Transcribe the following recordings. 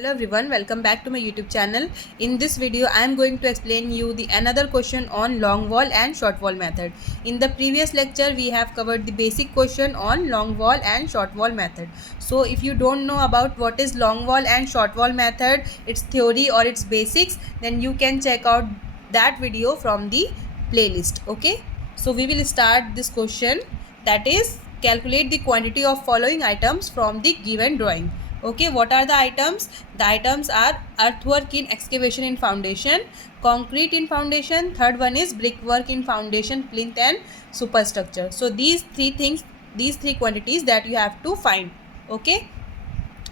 Hello everyone, welcome back to my YouTube channel. In this video I am going to explain you the another question on long wall and short wall method. In the previous lecture we have covered the basic question on long wall and short wall method. So if you don't know about what is long wall and short wall method, its theory or its basics, then you can check out that video from the playlist. Okay, so we will start this question, that is calculate the quantity of following items from the given drawing. Okay, what are the items? The items are earthwork in excavation in foundation, concrete in foundation, third one is brickwork in foundation, plinth and superstructure. So these three things, these three quantities that you have to find. Okay,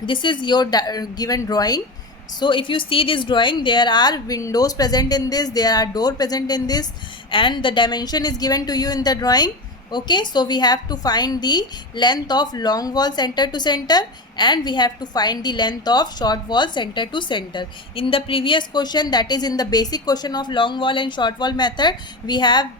this is your given drawing. So if you see this drawing, there are windows present in this, there are door present in this, and the dimension is given to you in the drawing. Okay, so we have to find the length of long wall center to center, and we have to find the length of short wall center to center. In the previous question, that is in the basic question of long wall and short wall method, we have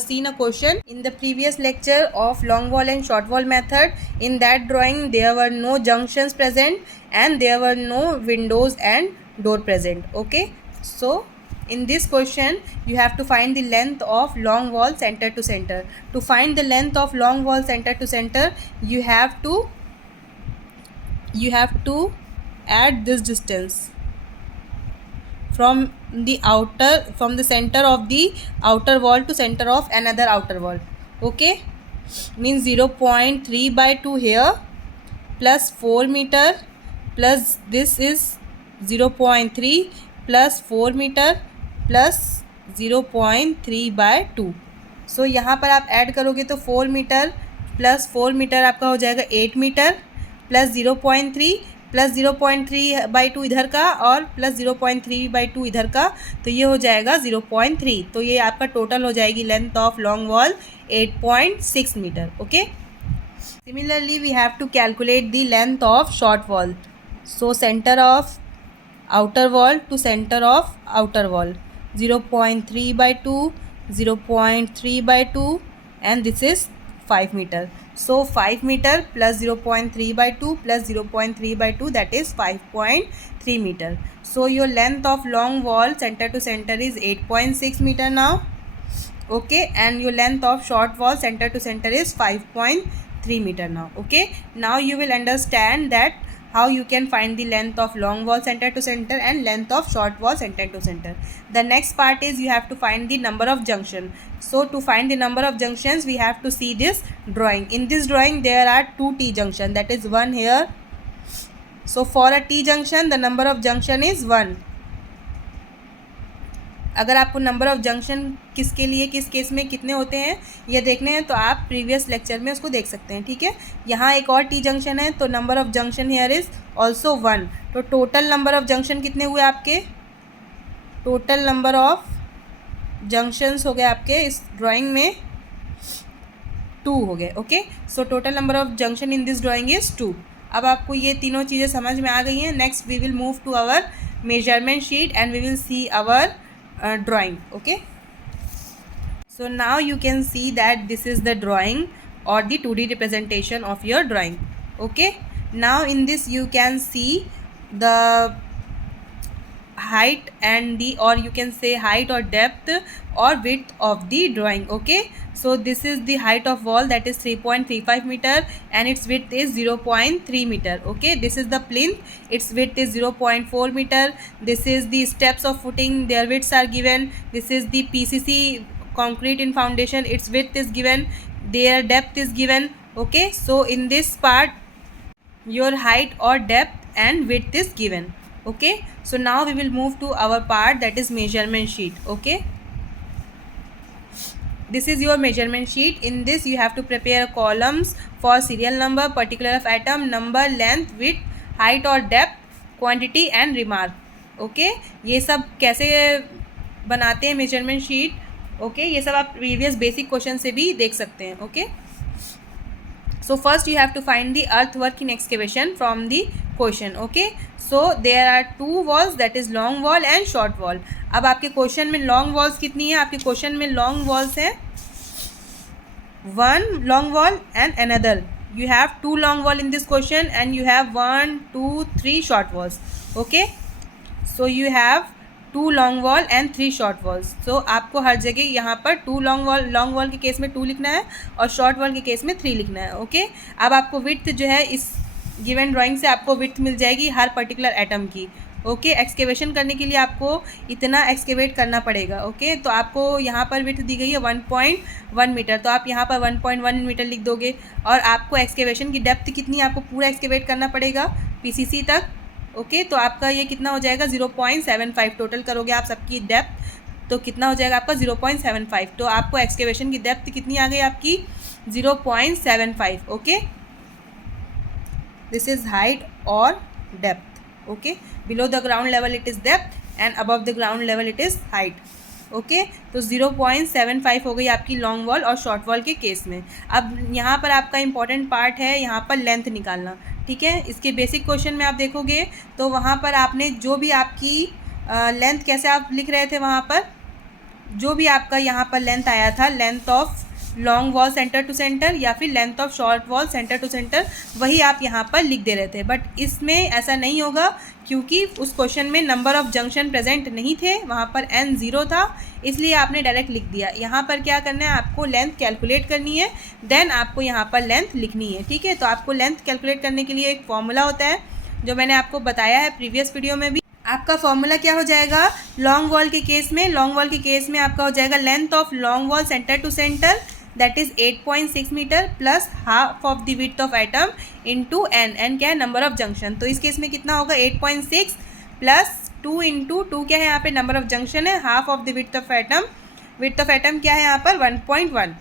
seen a question in the previous lecture of long wall and short wall method. In that drawing there were no junctions present and there were no windows and door present. Okay, so in this question you have to find the length of long wall center to center. To find the length of long wall center to center, you have to add this distance from the center of the outer wall to center of another outer wall. Okay, means 0.3 by 2 here plus 4 meter plus this is 0.3 plus 4 meter plus 0.3 bye 2. सो यहाँ पर आप add करोगे तो 4 metre plus 4 metre आपका हो जाएगा 8 metre plus 0.3 plus 0.3 by 2 इधर का और प्लस 0.3 बाई 2 इधर का, तो ये हो जाएगा 0.3. तो ये आपका टोटल हो जाएगी length of long wall 8.6 metre. Okay, similarly we have to calculate the length of short wall. So centre of outer wall to center of outer wall 0.3 by 2, 0.3 by 2, and this is 5 meter. So 5 meter plus 0.3 by 2 plus 0.3 by 2, that is 5.3 meter. So your length of long wall center to center is 8.6 meter now. Okay, and your length of short wall center to center is 5.3 meter now. Okay, now you will understand that how you can find the length of long wall center to center and length of short wall center to center. The next part is you have to find the number of junction. So to find the number of junctions, we have to see this drawing. In this drawing there are 2 T junction, that is 1 here. So for a T junction the number of junction is 1. अगर आपको number of junction किसके लिए किस case में कितने होते हैं ये देखने हैं तो आप प्रीवियस लेक्चर में उसको देख सकते हैं. ठीक है, यहाँ एक और टी जंक्शन है तो number of junction here is also 1. तो टोटल नंबर ऑफ़ जंक्शन कितने हुए आपके? टोटल नंबर ऑफ़ जंक्शंस हो गए आपके इस ड्राइंग में 2 हो गए. Okay, so total number of junction in this drawing is 2. अब आपको ये तीनों चीज़ें समझ में आ गई हैं. Next we will move to our measurement sheet and we will see our drawing. Okay, so now you can see that this is the drawing or the 2D representation of your drawing. Okay, now in this you can see the height and the, or you can say height or depth or width of the drawing. Okay, so this is the height of wall, that is 3.35 meter and its width is 0.3 meter. Okay, this is the plinth, its width is 0.4 meter. This is the steps of footing, their widths are given. This is the PCC concrete in foundation, its width is given, their depth is given. Okay, so in this part your height or depth and width is given. Okay, so now we will move to our part, that is measurement sheet. Okay, this is your measurement sheet. In this you have to prepare columns for serial number, particular of item, number, length, width, height or depth, quantity and remark. Okay, ये सब कैसे बनाते हैं measurement sheet? Okay, ये सब आप previous basic question से भी देख सकते हैं. Okay, so first you have to find the earthwork in excavation from the question. Okay, so there are 2 walls, that is long wall and short wall. अब आपके क्वेश्चन में लॉन्ग वॉल्स कितनी है? आपके क्वेश्चन में लॉन्ग वॉल्स हैं 1 long wall and another. You have 2 long wall in this question and you have 1, 2, 3 short walls. Okay, so you have 2 long wall and 3 short walls. So आपको हर जगह यहाँ पर 2 लॉन्ग वॉल के case में 2 लिखना है और शॉर्ट वॉल के केस में 3 लिखना है। ओके, अब आपको विड्थ जो है इस गिवन ड्राइंग से आपको विड्थ मिल जाएगी हर पर्टिकुलर एटम की। ओके, एक्सकेवेशन करने के लिए आपको इतना एक्सकेवेट करना पड़ेगा। ओके, तो आपको यहाँ पर विड्थ दी गई है 1.1 मीटर, तो आप यहाँ पर 1.1 मीटर लिख दोगे। और आपको एक्सकेवेशन की डेप्थ कितनी, आपको पूरा एक्सकेवेट करना पड़ेगा पीसीसी तक। ओके, तो आपका ये कितना हो जाएगा 0.75, टोटल करोगे आप सबकी डेप्थ तो कितना हो जाएगा आपका 0.75। तो आपको एक्सकेवेशन की डेप्थ कितनी आ गई आपकी 0.75। ओके, दिस इज हाइट और depth. Okay, below the ground level it is depth and above the ground level it is height. Okay, तो 0.75 हो गई आपकी लॉन्ग वॉल और शॉर्ट वॉल के केस में। अब यहाँ पर आपका इंपॉर्टेंट पार्ट है यहाँ पर लेंथ निकालना। ठीक है, इसके बेसिक क्वेश्चन में आप देखोगे तो वहाँ पर आपने जो भी आपकी लेंथ कैसे आप लिख रहे थे, वहाँ पर जो भी आपका यहाँ पर लेंथ आया था, length of long wall centre to centre या फिर length of short wall centre to centre, वही आप यहाँ पर लिख दे रहे थे। बट इसमें ऐसा नहीं होगा क्योंकि उस क्वेश्चन में नंबर ऑफ जंक्शन प्रेजेंट नहीं थे, वहाँ पर n 0 था, इसलिए आपने डायरेक्ट लिख दिया। यहाँ पर क्या करना है, आपको लेंथ कैलकुलेट करनी है, देन आपको यहाँ पर लेंथ लिखनी है। ठीक है, तो आपको लेंथ कैलकुलेट करने के लिए एक फॉर्मूला होता है जो मैंने आपको बताया है प्रीवियस वीडियो में भी। आपका फॉर्मूला क्या हो जाएगा, लॉन्ग वॉल के केस में आपका हो जाएगा length of long wall centre to centre that is 8.6 metre plus half of the width of atom into n क्या है, नंबर ऑफ जंक्शन। तो इस केस में कितना होगा 8.6 प्लस 2 इंटू 2 क्या है यहाँ पे नंबर ऑफ जंक्शन है, half of the width of atom क्या है यहाँ पर 1.1।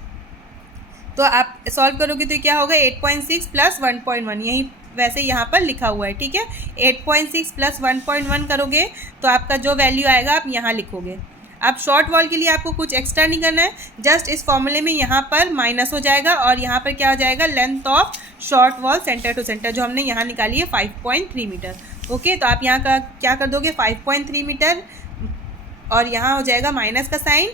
तो आप सॉल्व करोगे तो क्या होगा 8.6 प्लस 1.1, यही वैसे यहाँ पर लिखा हुआ है। ठीक है, 8.6 प्लस 1.1 करोगे तो आपका जो वैल्यू आएगा आप यहाँ लिखोगे। अब शॉर्ट वॉल के लिए आपको कुछ एक्स्ट्रा नहीं करना है, जस्ट इस फॉर्मूले में यहाँ पर माइनस हो जाएगा और यहाँ पर क्या हो जाएगा length of short wall centre to centre जो हमने यहाँ निकाली है 5.3 मीटर। ओके, तो आप यहाँ का क्या कर दोगे 5.3 मीटर और यहाँ हो जाएगा माइनस का sign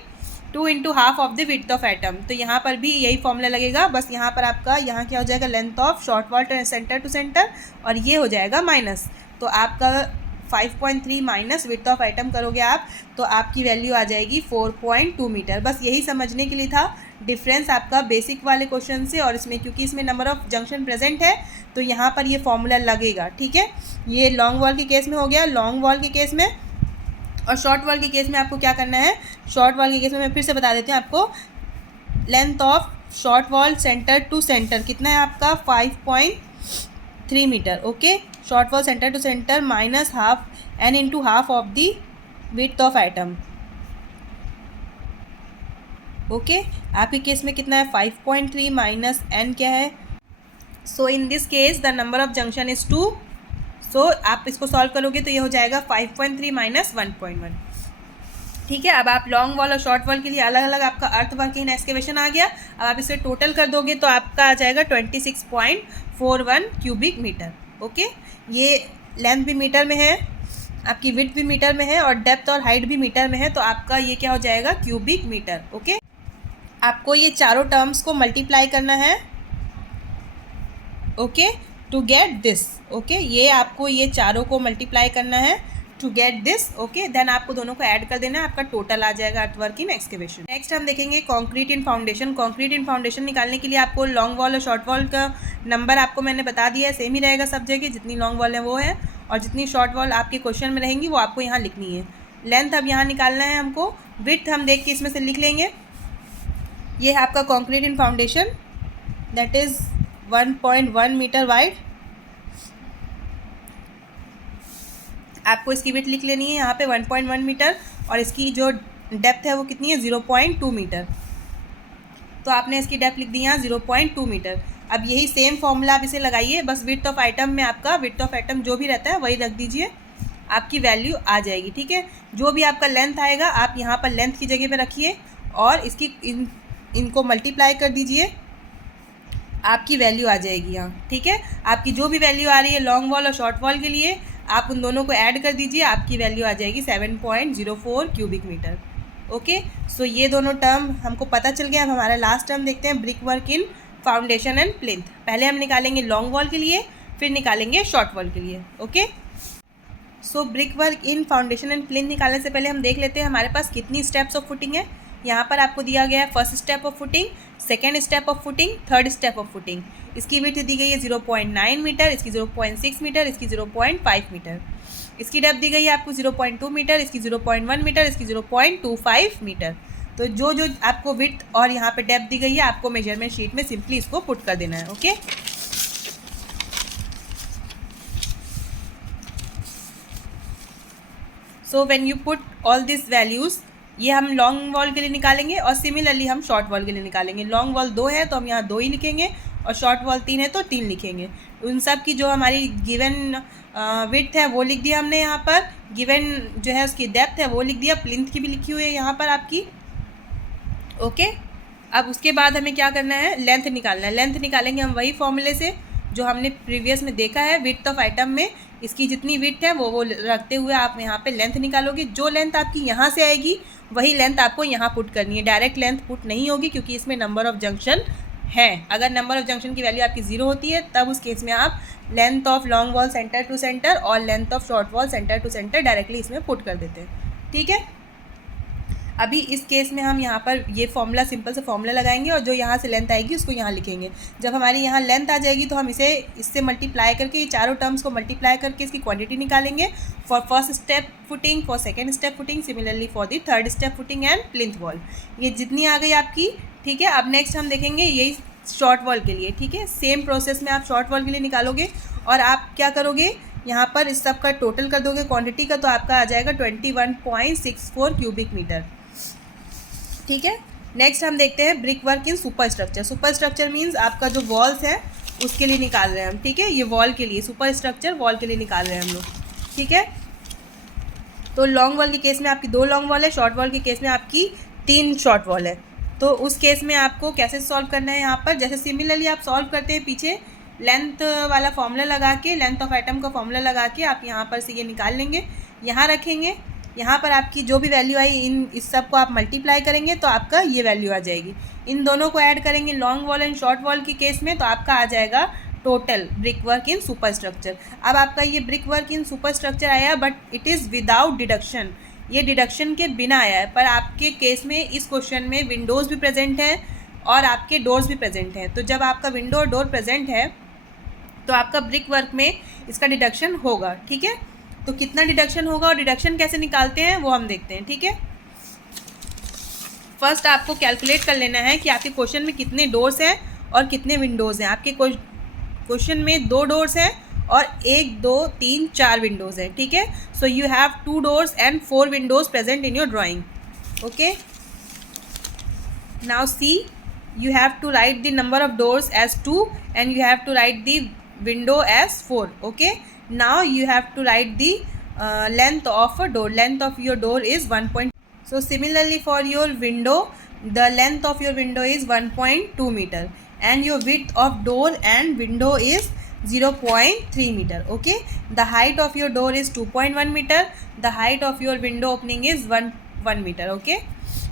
2 into half of the width of atom. तो यहाँ पर भी यही फॉर्मूला लगेगा, बस यहाँ पर आपका यहाँ क्या हो जाएगा length of short wall centre to centre और ये हो जाएगा माइनस। तो आपका 5.3 माइनस विड्थ ऑफ एटम करोगे आप तो आपकी वैल्यू आ जाएगी 4.2 मीटर। बस यही समझने के लिए था डिफरेंस आपका बेसिक वाले क्वेश्चन से और इसमें, क्योंकि इसमें नंबर ऑफ जंक्शन प्रेजेंट है तो यहाँ पर ये फॉर्मूला लगेगा। ठीक है, ये लॉन्ग वॉल के केस में हो गया, लॉन्ग वॉल के केस में। और शॉर्ट वॉल के केस में आपको क्या करना है, शॉर्ट वॉल के केस में मैं फिर से बता देती हूँ आपको, length of short wall centre to centre कितना है आपका 5.3 metre. Okay, short wall centre to centre minus half n into half of the width of atom. Okay, आपके केस में कितना है 5.3 माइनस n क्या है, so in this case the number of junction is 2। So आप इसको solve करोगे तो ये हो जाएगा 5.3 माइनस 1.1। ठीक है, अब आप लॉन्ग वॉल और शॉर्ट वॉल के लिए अलग अलग आपका अर्थ वर्क इन एक्सकेवेशन आ गया। अब आप इसे टोटल कर दोगे तो आपका आ जाएगा 26.41 क्यूबिक मीटर। ओके, ये लेंथ भी मीटर में है, आपकी विड्थ भी मीटर में है और डेप्थ और हाइट भी मीटर में है, तो आपका ये क्या हो जाएगा क्यूबिक मीटर। ओके, आपको ये चारों टर्म्स को मल्टीप्लाई करना है। Okay, to get this. Okay, ये आपको ये चारों को मल्टीप्लाई करना है to get this. Okay, then आपको दोनों को ऐड कर देना है, आपका टोटल आ जाएगा अर्थवर्क इन एक्सकेवेशन। नेक्स्ट हम देखेंगे concrete in foundation. Concrete in foundation निकालने के लिए आपको लॉन्ग वॉल और शॉर्ट वॉल का नंबर आपको मैंने बता दिया है, सेम ही रहेगा सब जगह, जितनी लॉन्ग वॉल है वो है और जितनी शॉर्ट वॉल आपके क्वेश्चन में रहेंगी वो आपको यहाँ लिखनी है। लेंथ अब यहाँ निकालना है हमको, विड्थ हम देख के इसमें से लिख लेंगे। ये है आपका concrete in foundation that is 1.1 metre wide. आपको इसकी विड्थ लिख लेनी है यहाँ पे 1.1 मीटर और इसकी जो डेप्थ है वो कितनी है 0.2 मीटर। तो आपने इसकी डेप्थ लिख दी यहाँ 0.2 मीटर। अब यही सेम फॉर्मूला आप इसे लगाइए, बस विड्थ ऑफ आइटम में आपका विड्थ ऑफ आइटम जो भी रहता है वही रख दीजिए, आपकी वैल्यू आ जाएगी। ठीक है, जो भी आपका लेंथ आएगा आप यहाँ पर लेंथ की जगह पे रखिए और इसकी इनको मल्टीप्लाई कर दीजिए, आपकी वैल्यू आ जाएगी यहाँ। ठीक है, आपकी जो भी वैल्यू आ रही है लॉन्ग वॉल और शॉर्ट वॉल के लिए आप उन दोनों को ऐड कर दीजिए, आपकी वैल्यू आ जाएगी 7.04 क्यूबिक मीटर। ओके, सो ये दोनों टर्म हमको पता चल गया। अब हमारा लास्ट टर्म देखते हैं, brick work in foundation and plinth. पहले हम निकालेंगे लॉन्ग वॉल के लिए, फिर निकालेंगे शॉर्ट वॉल के लिए। Okay, so brick work in foundation and plinth निकालने से पहले हम देख लेते हैं हमारे पास कितनी स्टेप्स ऑफ फुटिंग है। यहाँ पर आपको दिया गया है first step of footing, second step of footing, third step of footing. इसकी विड्थ दी गई है 0.9 मीटर, इसकी 0.6 मीटर, इसकी 0.5 मीटर। इसकी डेप्थ दी गई है आपको 0.2 मीटर, इसकी 0.1 मीटर, इसकी 0.25 मीटर। तो जो जो आपको विड्थ और यहाँ पे डेप्थ दी गई है आपको मेजरमेंट शीट में सिंपली इसको पुट कर देना है। Okay, so when you put all this values, ये हम लॉन्ग वॉल के लिए निकालेंगे और सिमिलरली हम शॉर्ट वॉल के लिए निकालेंगे। लॉन्ग वॉल 2 है तो हम यहाँ 2 ही लिखेंगे और शॉर्ट वॉल 3 है तो 3 लिखेंगे। उन सब की जो हमारी गिवन विड्थ है वो लिख दिया हमने यहाँ पर, गिवन जो है उसकी डेप्थ है वो लिख दिया, प्लिंथ की भी लिखी हुई है यहाँ पर आपकी। ओके, अब उसके बाद हमें क्या करना है, लेंथ निकालना है। लेंथ निकालेंगे हम वही फॉर्मूले से जो हमने प्रीवियस में देखा है। विड्थ ऑफ आइटम में इसकी जितनी विड्थ है वो रखते हुए आप यहाँ पे लेंथ निकालोगे। जो लेंथ आपकी यहाँ से आएगी वही लेंथ आपको यहाँ पुट करनी है। डायरेक्ट लेंथ पुट नहीं होगी क्योंकि इसमें नंबर ऑफ जंक्शन है। अगर नंबर ऑफ जंक्शन की वैल्यू आपकी 0 होती है तब उस केस में आप length of long wall centre to centre और length of short wall centre to centre directly इसमें पुट कर देते हैं। ठीक है, अभी इस केस में हम यहाँ पर ये फॉर्मूला, सिंपल से फॉर्मूला लगाएंगे और जो यहाँ से लेंथ आएगी उसको यहाँ लिखेंगे। जब हमारी यहाँ लेंथ आ जाएगी तो हम इससे मल्टीप्लाई करके, ये चारों टर्म्स को मल्टीप्लाई करके इसकी क्वांटिटी निकालेंगे for first step footing, for second step footing, similarly for the third step footing and plinth wall. ये जितनी आ गई आपकी। ठीक है, अब नेक्स्ट हम देखेंगे यही शॉर्ट वॉल के लिए। ठीक है, सेम प्रोसेस में आप शॉर्ट वॉल के लिए निकालोगे और आप क्या करोगे, यहाँ पर इस सब का टोटल कर दोगे क्वांटिटी का, तो आपका आ जाएगा 21.64 क्यूबिक मीटर। ठीक है, नेक्स्ट हम देखते हैं brick work in super structure. Super structure means आपका जो वॉल्स है उसके लिए निकाल रहे हैं हम। ठीक है, ये वॉल के लिए, सुपर स्ट्रक्चर वॉल के लिए निकाल रहे हैं हम लोग। ठीक है, तो लॉन्ग वॉल के केस में आपकी 2 लॉन्ग वॉल है, शॉर्ट वॉल के केस में आपकी 3 शॉर्ट वॉल है। तो उस केस में आपको कैसे सॉल्व करना है, यहाँ पर जैसे सिमिलरली आप सॉल्व करते हैं पीछे लेंथ वाला फॉर्मूला लगा के, लेंथ ऑफ आइटम का फॉर्मूला लगा के आप यहाँ पर से ये निकाल लेंगे, यहाँ रखेंगे। यहाँ पर आपकी जो भी वैल्यू आई इस सब को आप मल्टीप्लाई करेंगे तो आपका ये वैल्यू आ जाएगी। इन दोनों को ऐड करेंगे long wall and short wall के केस में तो आपका आ जाएगा total brick work in super structure. अब आपका ये brick work in super structure आया but it is without deduction, ये डिडक्शन के बिना आया है। पर आपके केस में इस क्वेश्चन में विंडोज़ भी प्रेजेंट हैं और आपके डोर्स भी प्रेजेंट हैं। तो जब आपका विंडो और डोर प्रेजेंट है तो आपका ब्रिक वर्क में इसका डिडक्शन होगा। ठीक है, तो कितना डिडक्शन होगा और डिडक्शन कैसे निकालते हैं वो हम देखते हैं। ठीक है, फर्स्ट आपको कैलकुलेट कर लेना है कि आपके क्वेश्चन में कितने डोर्स हैं और कितने विंडोज़ हैं। आपके क्वेश्चन में 2 डोर्स हैं और 1, 2, 3, 4 विंडोज़ हैं। ठीक है, सो you have 2 doors and 4 Windows present in your drawing. Okay, now see, you have to write the number of doors as 2 and you have to write the window as 4. Okay, now you have to write the length of a door. Length of your door is 1. So similarly for your window, the length of your window is 1.2 meter and your width of door and window is 0.3 meter. Okay, the height of your door is 2.1 meter, the height of your window opening is 1 meter. Okay,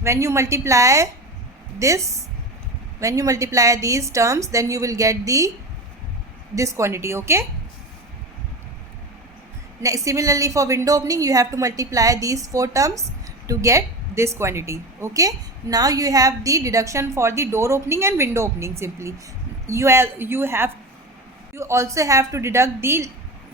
when you multiply these terms then you will get this quantity. Okay, similarly for window opening you have to multiply these 4 terms to get this quantity. Okay, now you have the deduction for the door opening and window opening. Simply you also have to deduct the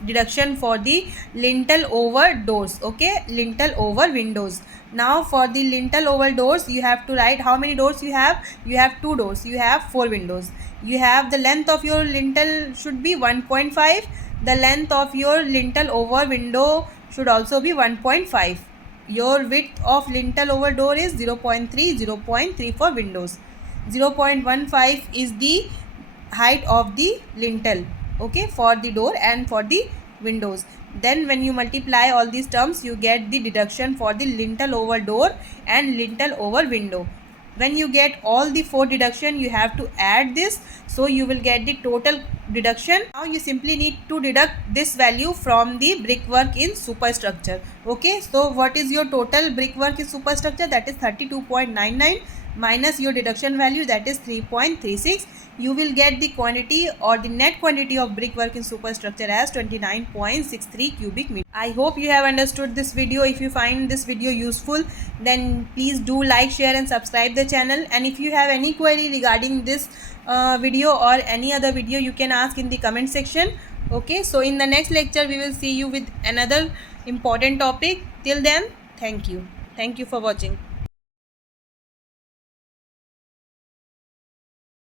deduction for the lintel over doors. Okay, lintel over windows. Now for the lintel over doors you have to write how many doors you have. You have 2 doors, you have 4 windows. You have the length of your lintel should be 1.5. The length of your lintel over window should also be 1.5. Your width of lintel over door is 0.3, 0.3 for windows. 0.15 is the height of the lintel. Okay, for the door and for the windows. Then when you multiply all these terms you get the deduction for the lintel over door and lintel over window. When you get all the 4 deduction you have to add this, so you will get the total deduction. Now you simply need to deduct this value from the brickwork in superstructure. Okay, so what is your total brickwork in superstructure? That is 32.99. minus your deduction value, that is 3.36. You will get the quantity or the net quantity of brickwork in superstructure as 29.63 cubic meter. I hope you have understood this video. If you find this video useful, then please do like, share and subscribe the channel. And if you have any query regarding this video or any other video, you can ask in the comment section. Okay, so in the next lecture we will see you with another important topic. Till then, thank you for watching.